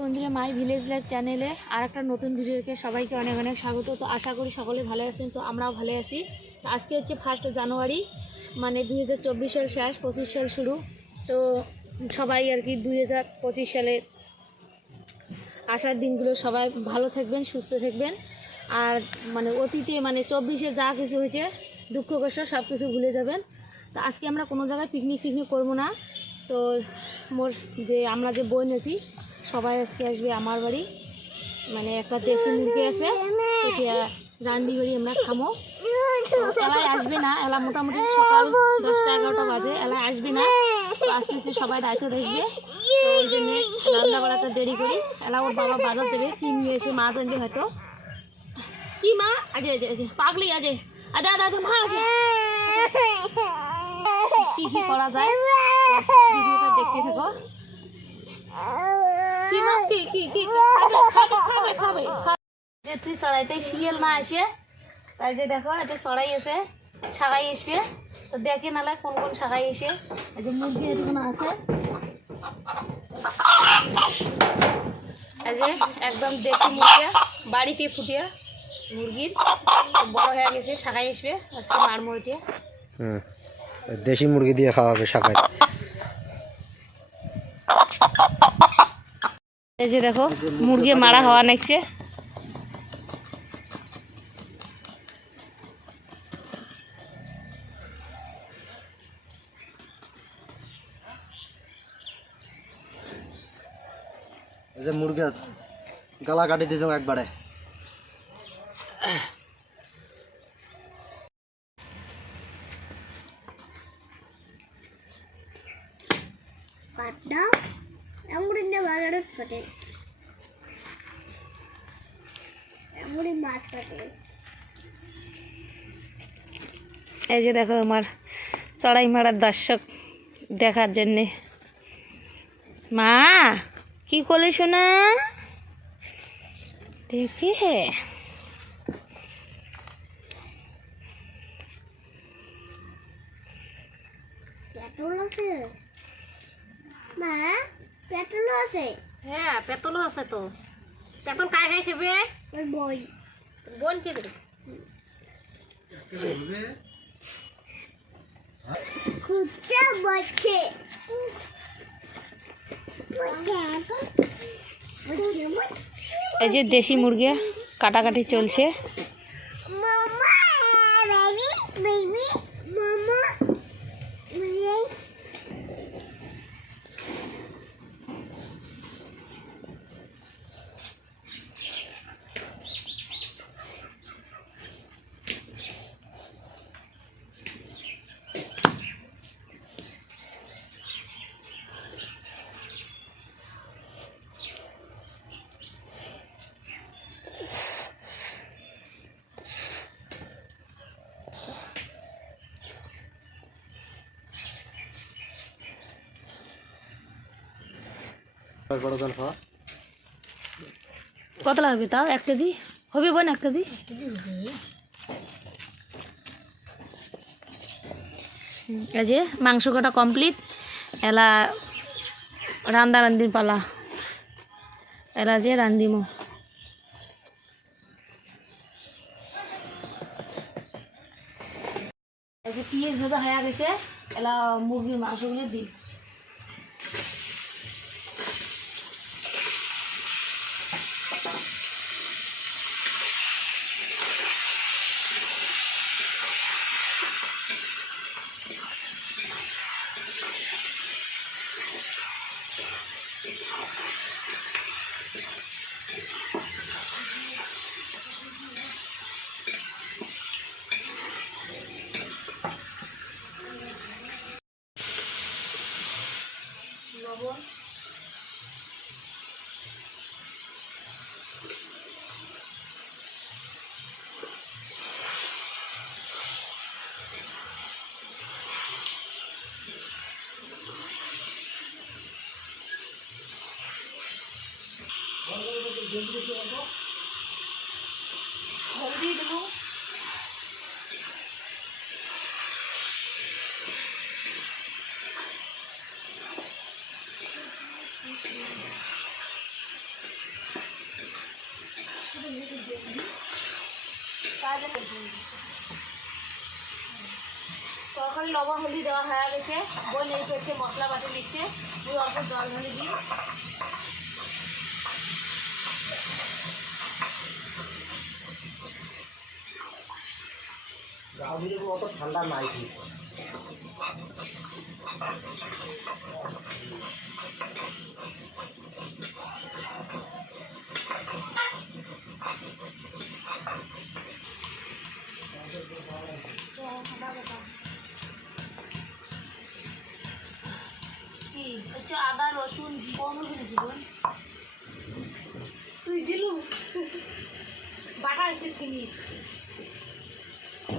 বন্ধুরা my village life চ্যানেলে আর একটা নতুন ভিডিওকে সবাইকে অনেক অনেক স্বাগত। তো আশা করি সকলে ভালো আছেন, তো আমরাও ভালো আছি। আজকে হচ্ছে ফার্স্ট জানুয়ারি মানে দুই হাজার চব্বিশ সাল শেষ পঁচিশ সাল শুরু। তো সবাই আর কি দুই হাজার পঁচিশ সালে আসার দিনগুলো সবাই ভালো থাকবেন, সুস্থ থাকবেন। আর মানে অতীতে মানে চব্বিশে যা কিছু হয়েছে দুঃখ কষ্ট সব কিছু ভুলে যাবেন। তো আজকে আমরা কোনো জায়গায় পিকনিক টিকনিক করব না। তো মোর যে আমরা যে বই নেছি সবাই আজকে আসবে আমার বাড়ি। মানে একটা দেশি মুরগি আছে রান্দি বাড়ি আমরা খামো। এলাই আসবে না, এলা মোটামুটি সকাল দশটা এগারোটা বাজে, এলাই আসবে না। তো আস্তে আস্তে সবাই দায়িত্ব দেখবে। ওই জন্যে রান্না করাটা দেরি করি। এলা ওর বাবা বাজার যাবে, কি নিয়ে এসে মা জানবে হয়তো। কি মা? আজে আজে আজে, পাগলি, আজে। আদা আজে মা আছে কি কি করা যায়? ভিডিওটা দেখতে থাকো। চড়াইতে শিয়াল না আসে। যে দেখো, এটা চড়াই আসবে। দেখে কোন কোন মুরগি আছে। এই যে একদম দেশি মুরগি, বাড়িতে ফুটিয়া মুরগির। বড় হয়ে গেছে শাখাই আসবে, আজকে মার মুরগি হুম, দেশি মুরগি দিয়ে খাওয়াবে শাকায় এই যে দেখো মুরগি মারা হওয়া নাকছে। এই যে মুরগি গালা কাটি দিয়েছ একবারে। এমন এই যে দেখো আমার চড়াই মারার দর্শক দেখার জন্যে। মা কি করলে শোনা দেখে পেট্রোল আছে মা পেট্রোল আছে? হ্যাঁ পেতলও আছে তো। পেতল কায় কায় খেবে? বই। বোন খেবে? খুঁজছে বসছে এই যে দেশি মুরগি কাটাকাটি চলছে মামা বেবি বেবি মামা বড় জল খাওয়া কত লাগবে তাও? এক কেজি? হবে বোন এক কেজি। যে মাংস কাটা কমপ্লিট এলা রান্দা রান্দির পালা। এলা যে রান্দিমো। পিঁয়াজ ভাজা হয়ে গেছে, এলা মুরগির মাংসগুলো দিই লবণ হলদি দেবো তরকারি লবণ হলদি দেওয়া হয়ে গেছে। বোন এই সে মশলা বাটি নিচ্ছে ওই অল্প জল ঢালে দিই। অত ঠান্ডা নাই কিন্তু। কি হচ্ছে আদা, রসুন কম করে তুই দিলু? বাটা এসে ফিনিস না এই যে একটা বাটি দেন যে একটা বা হ্যাঁ,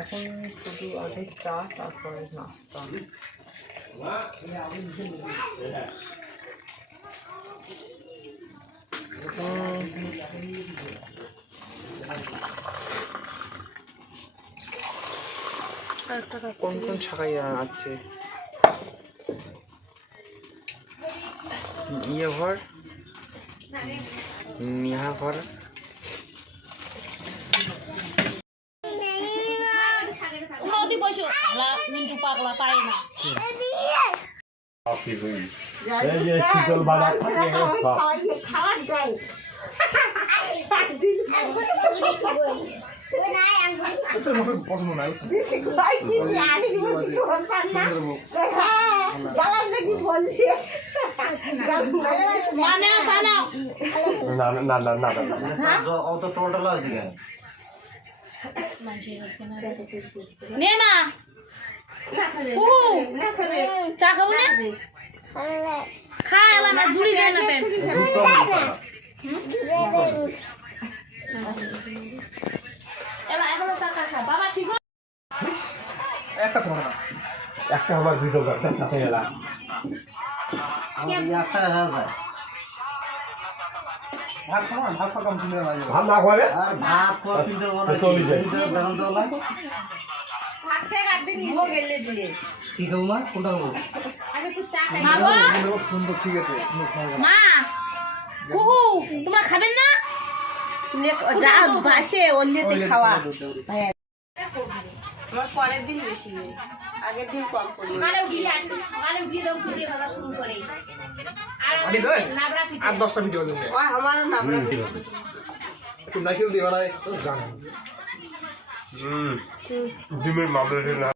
এখন শুধু আগে চা তারপরে নাস্তা। কোন কোন শাখায় আছে? ইয়ে ঘর নিহা ঘর বসো। পাগলা মিন্টু পাগলা পারে না। এই যে শীতল বাজার থাকে সব মানে সানা না না? না না না না। অত টোটাল আছে নে মা চা খাব না? খা এলা না ঝুড়ি বাবা, শিখো। একটা আমার দুটো একটা যায় ভাত না? খাবে ভাত কত চিন্তা তো চলে যায়। দেখুন তো ওলা কি খাব মা? কোনটা খাব? মা গো! মা কুহু তোমরা খাবেন না? যা বাসে অন্যতে খাওয়া। পরের দিন বেশি আগের দিন কম করি সকালে উঠিয়ে আসলে সকালে উঠিয়ে দাও খুঁজে ভাজা শুরু করে। নাবড়া পিঠে আর দশটা ভিডিও নাম তোমরা খেল দিয়ে বেলায় জানো হুম। ডিমের মামলা